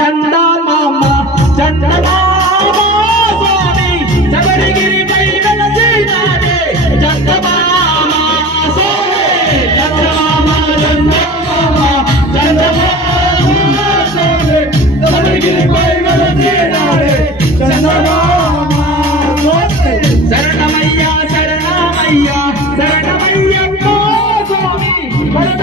చందా మామ చందమా స్వామి జగడిగిరిపై వెలసినాడే చందమా శరణమయ్యా శరణమయ్యా శరణమయ్యప్ప స్వామి భరత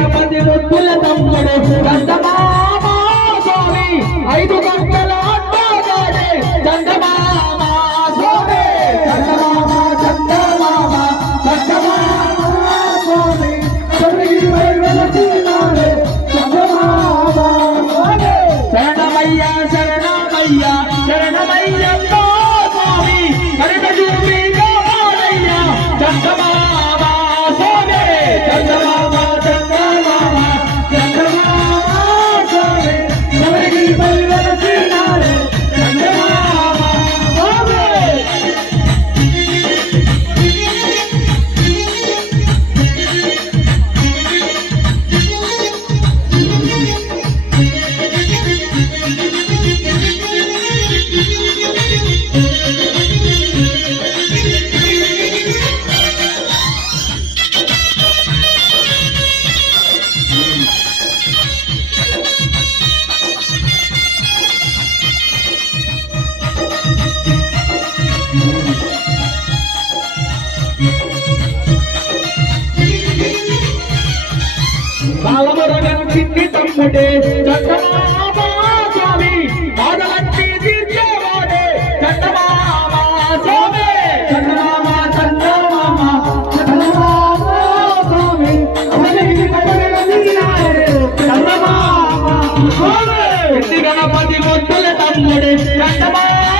గణపతి ముద్దుల తమ్ముడు. గంట ఐదు గంట కలవరగం గణపతి మొట్టల తమ్ముడే చందమామా